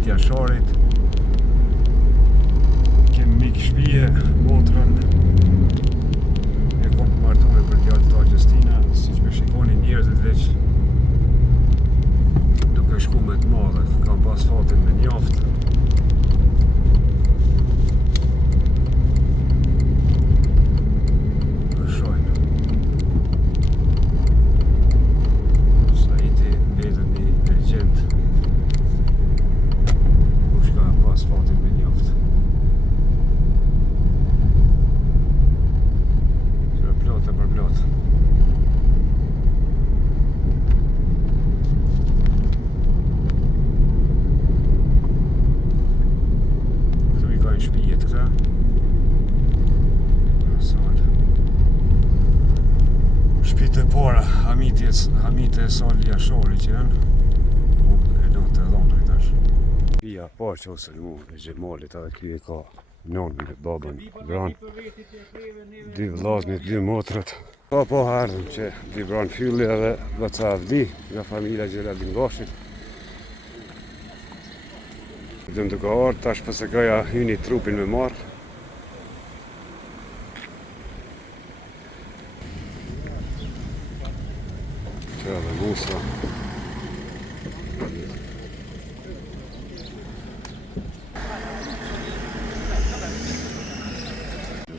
Shtëpia Sharit. Kemi mik shtëpie, motrën. E kom të martuar për djalë ta Gjestina, siç më shikoni njerëzit veç duke shku me të madhe, kam pas fatin me njoft. Hamite Salia Shori që janë, e do të dhonëri tash. Pia parë që ose mu e Gjemalit, edhe kjo e ka nonën e babën Bran, dy vllaznit, dy motrët. Po ardhëm që dy Bran Fylli edhe Vaca Avdi, nga familja Gjeladin Gashit. Dëm duke ardhë, tash pëse kaja hyni trupin me marrë. Që dhe Musa.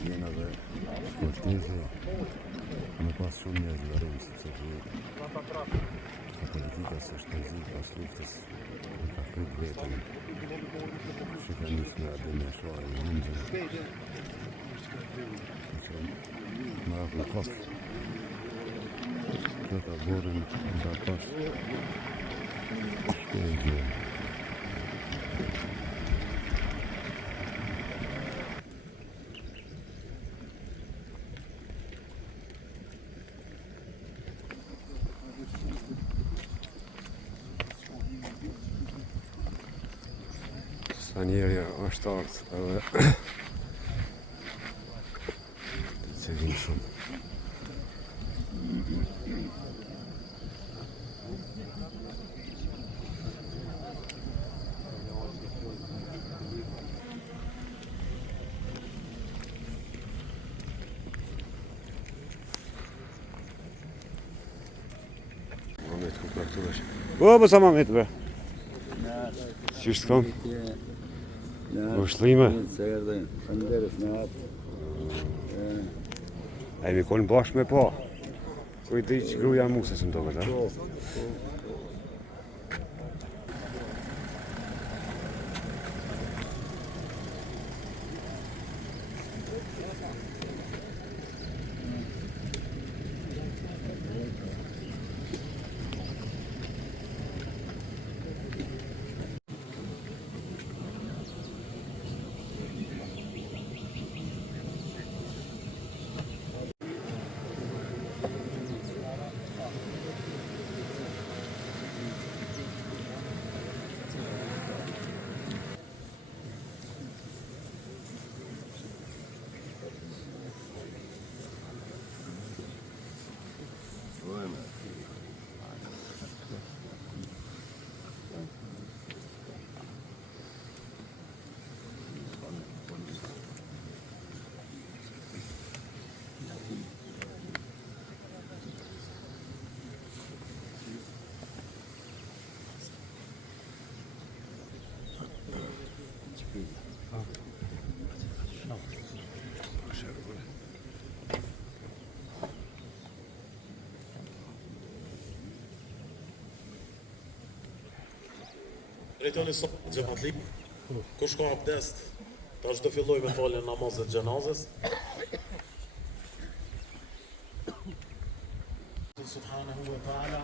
Vjenave kortezhe, me pas shumë njerëz varrim, sepse ka politika së shtëzi pas luftës, ka prit vetën. Që ka njës me adhe me shuar në mundën. Që më apë kofë. Që ka borën nga pas. Shke e gjë. Sa njerëja është ardhë edhe të vinë shumë. Mamet ku prakturesh. Po sa Mamet bre? Qështë kom? Ushlime? Se erdhen, shënderes me atë. A jemi konë bashkë me pa. Kujtë i që gruja musës më doket, ha? Drejtoni sot xhamatlik, kush ka abdest, tash do filloj me faljen namazet xhenazes. Subhanahu wa ta'ala,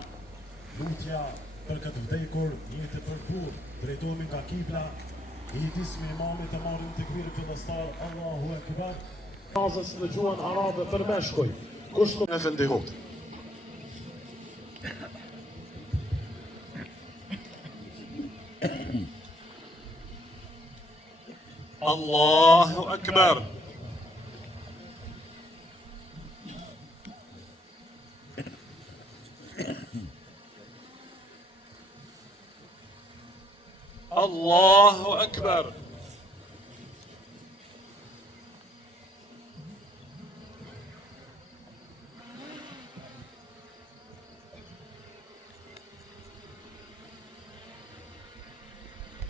lutja për këtë vdekur, jetë për kur, drejtohemi nga kibla, i dismi imamit e marrim të kvirë fillestar, Allahu Ekber. Namazes në gjuhën arabe për meshkuj, kush nuk e fendihot. Allahu Akbar. Allahu Akbar.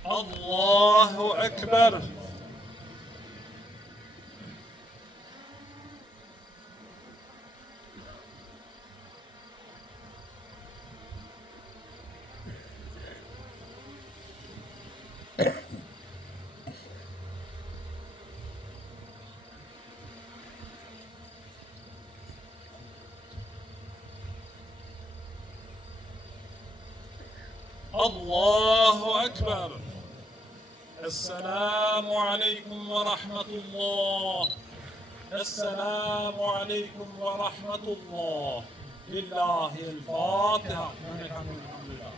Allahu Akbar. الله أكبر. السلام عليكم ورحمة الله. السلام عليكم ورحمة الله. لله الفاتحة. الحمد لله.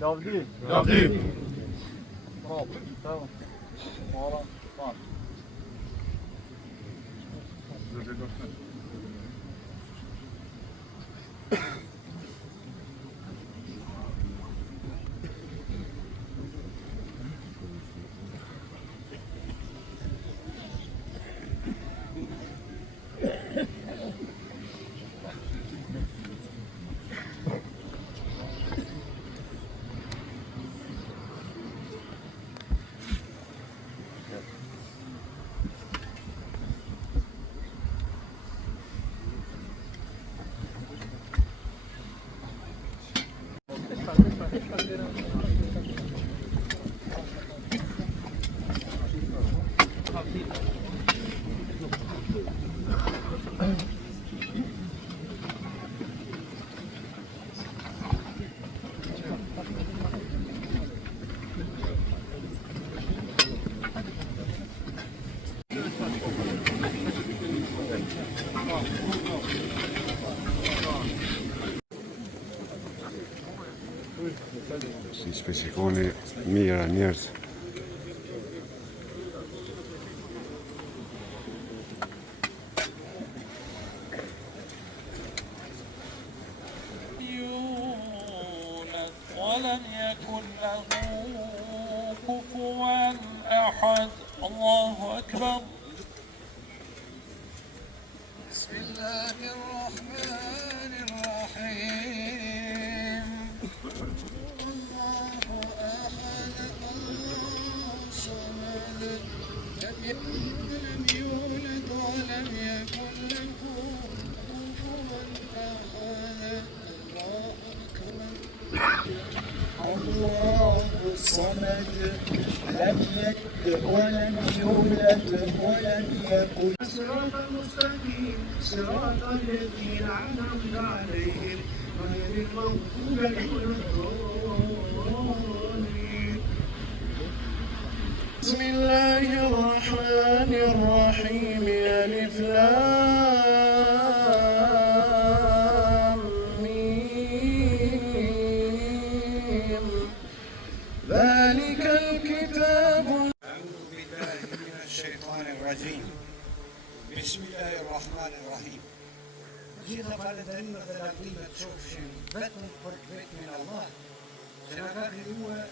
Lavdi. Lavdi. Bravo. Tamam. Mara. Tamam. Si specifikoni mira njerëz. ولم يكن له كفوا أحد الله أكبر بسم الله الرحمن الرحيم الله أحد الله الصمد لم يلد ولم يولد ولم يكن له كفوا أحد الله أكبر الله الصمد لم يلد ولم يولد ولم يكن صراط المستقيم صراط الذين أنعمت عليهم غير المغضوب عليهم ولا الضالين بسم الله الرحمن الرحيم ألف لام ميم ذلك الكتاب أعوذ بالله من الشيطان الرجيم بسم الله الرحمن الرحيم Gjitha falënderimet dhe lavdimet qofshin vetëm për vetmin Allah, që na ka krijuar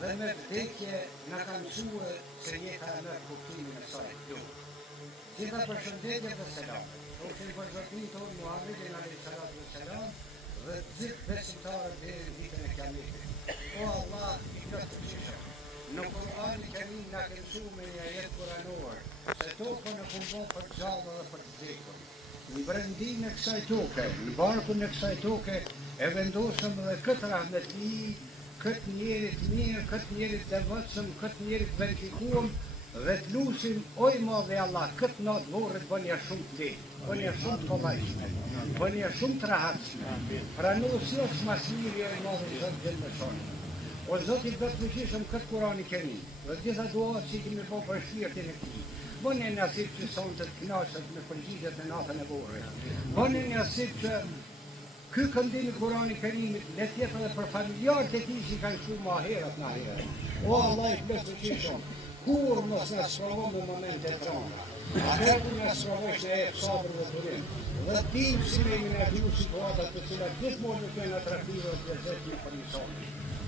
dhe me vdekje na ka mësuar se jeta në kuptimin e saj. Gjitha përshëndetje dhe selam qofshin për zotrin tonë Muhammedin alayhi salatu wassalam dhe të gjithë besimtarët deri në ditën e Kiametit. O Allah, i plotësishëm, në Kur'anin e Kerim na ke mësuar me një ajet kuranor se tokën e punon për të gjallë dhe për të vdekur. Në brendinë e kësaj toke, në barkun e kësaj toke, e vendosëm dhe këtë rahmetli, këtë njerit mirë, këtë njerit devotshëm, këtë njerit verifikuam dhe të lusim oj madhe Allah, këtë natë vorët bënja shumë të lehtë, bënja shumë të kollajshme, bënja shumë të rahatshme. Prano sjellës mas mirë oj madhe Zot gjellëmëshon. O Zoti do të fuqishëm këtë Kur'an i Kerim, dhe gjitha duat që kemi bërë për shpirtin e Tij. Bëni nasip që sonte të kënaqet me përgjigjet e natën e burrit. Bëni nasip që ky këndim i Kur'anit të Kerimit le të jetë edhe për familjarët e tij që kanë shkuar më herët në herë. O Allah i plotësishëm, kur mos na sprovon në momente të rënda. Atëherë na sprovosh e sabër dhe durim. Dhe tim si me në dy situata të cilat gjithmonë nuk janë atraktive dhe zëti për një son.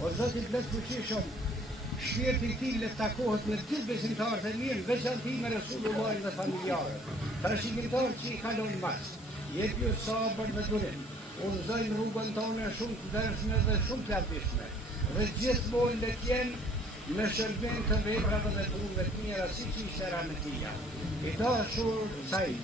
O Zoti i plotësishëm, shpirti i tij le të takohet me gjithë besimtarët e mirë, veçanti me Resulullahin dhe familjarët. Trashëgimtarët që i kalojnë mas, jep ju sabër dhe durim. Udhëzojnë rrugën tonë shumë të dërshme dhe shumë të lavdishme. Dhe gjithmonë le të jenë në shërbim të veprave dhe punëve të mira siç ishte rahmetia. I dashur Said,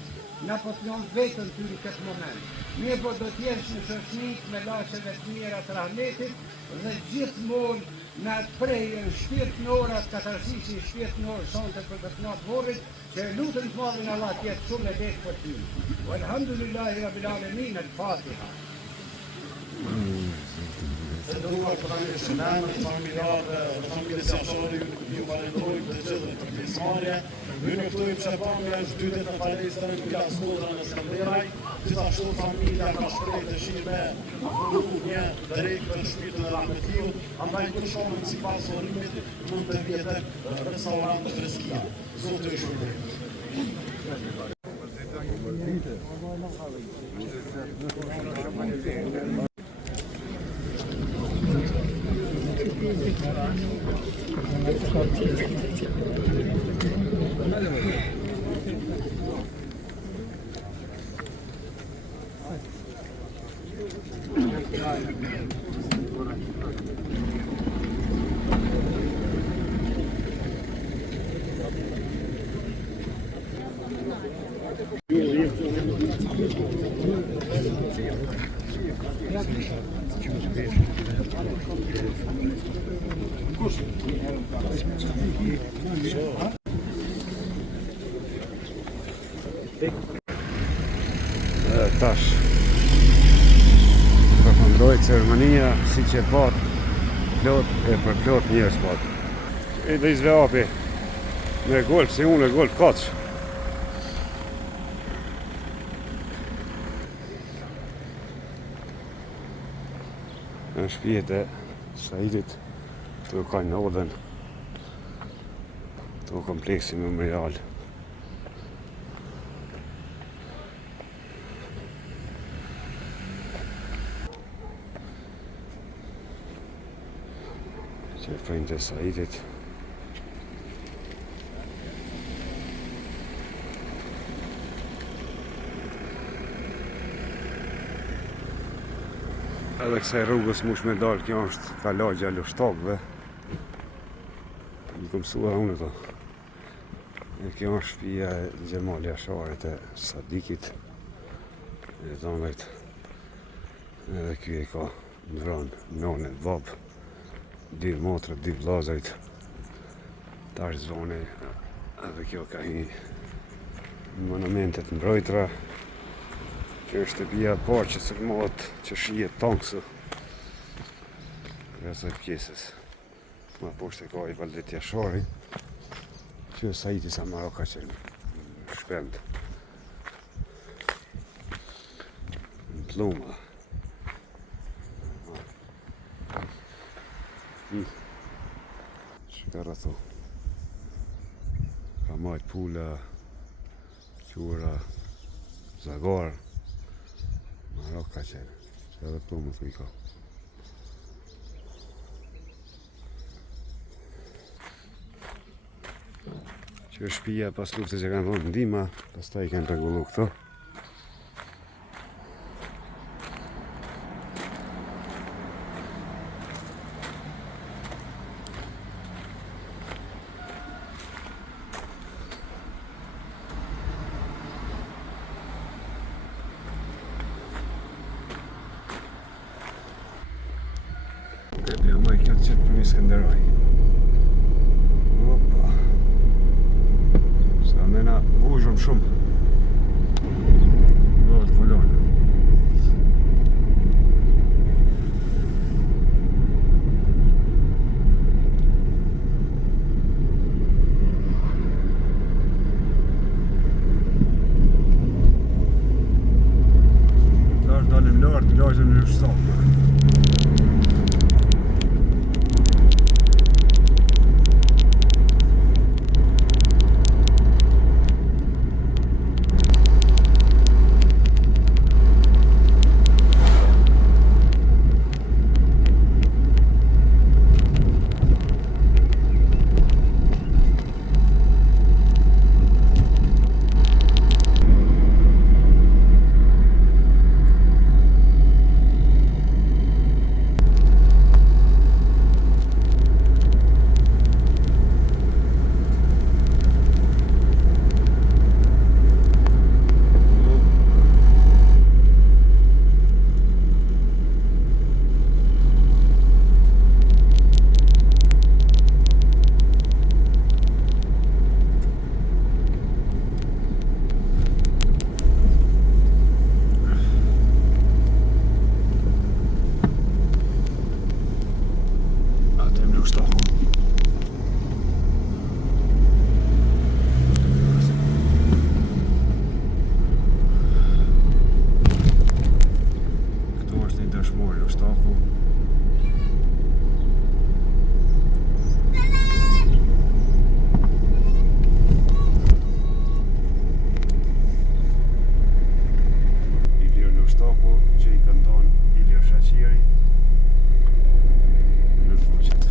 na po të lënë vetën ty në këtë moment. Mirë po do të jesh në shoqëni me lasheve të mira të rahmetit dhe gjithmonë na të prejën shpirtënorat katarsisi shpirtënor sonte për këtë natë vorrit, që lutem të madhin Allah të jetë shumë e lehtë për ty. Walhamdulillahi rabbil alamin, al-Fatiha. Të nderuar familjarë, familjarë dhe familjes jashore, ju falenderoj për gjithë për pjesëmarrje. Ju njoftojmë shërbëmja është 2 ditë në palestën nga Skodra në Skënderaj. Gjithashtu familja ka shprehë dëshirë me punu një drejt për shpirtin e rahmetit, andaj kur shohim sipas orimit mund të vjetë restorant të freskia. Zoti ju shpërblet. Tash përfundoi ceremonia si që pat plot e për plot njerëz pat. E dhe izveapi me golf, si unë e golf kaq. Në shtëpijet e Saidit të ka nodhen të kompleksi memorial. Që frente e Saidit. Edhe kësaj rrugës mush me dalë, kjo është kalagja e lushtokëve. I kom mësua unë to. E kjo është shtëpia e Xhemal Jasharit e Sadikit, e zonajt. Edhe ky e ka ndronë nonë bab, 2 motra, 2 vllazërit. Tash zone, edhe kjo ka një monumentet mbrojtura. Kjo është shtëpia e parë që sulmohet, që shihet tanksu. Kësaj pjesës. Ma poshtë e ka i Valdet Jashari, që Saidi sa marrë ka që shpend. Në pluma. Shkara tho. Ka majt pula, qura, zagar. Marrë ka që edhe plumë të i ka. Që është shtëpia pas luftës që kanë thonë ndihma, pastaj kanë rregullu këto. Kjo më i këtë qëtë për një Skënderaj. Opa. Sa mena guzhëm shumë. Bëhet kolonë. Tash dalim lartë, lajëm në shtatë. Që i këndon Ilja Shaqiri në fuqet.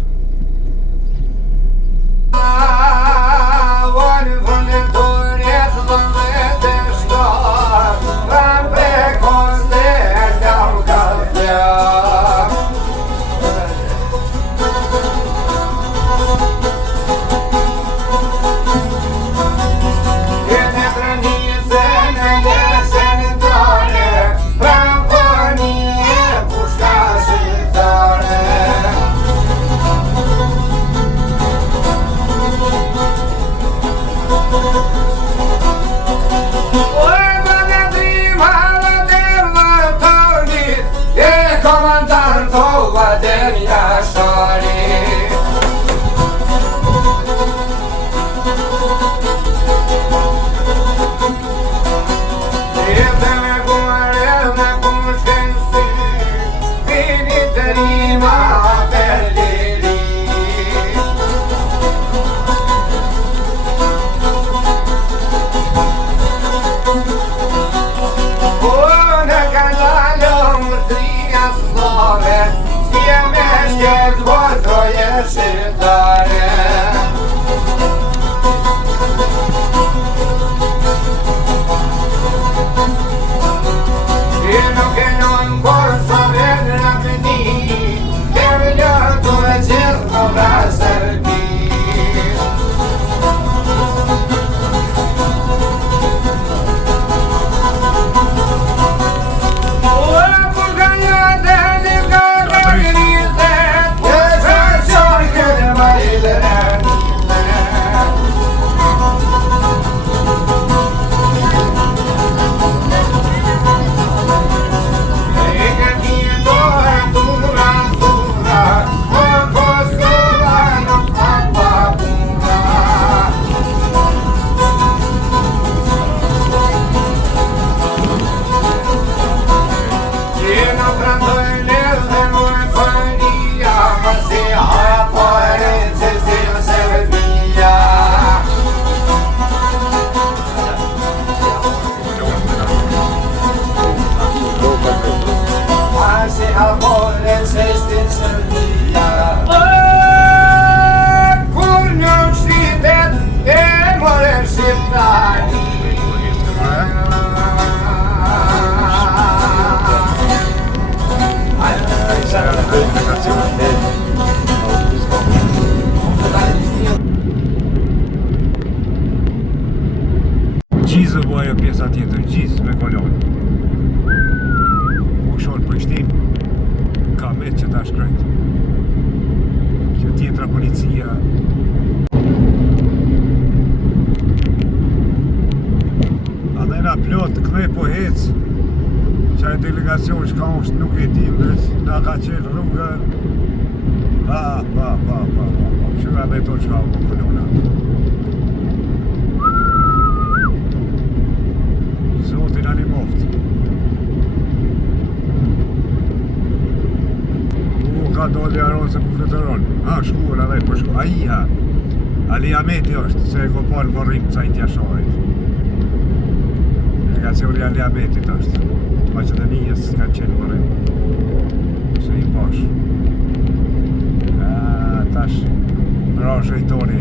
policia. Andaj na plot këthe po hec. Qaj delegacion shka është nuk e dim veç, na ka qenë rrugën. Pa. Shura me to qka po kolona. Zotin ani moft. Ka doli aron se ku fluturon. Shkuar edhe po shku. Aia. Ali Ameti është, se e ko po në vorrim të cajt jashorit. Delegacioni Ali Ametit është. Të Maqedonijës s'kan qenë vorrim. Se i posh. Tash, pra shëjtoni.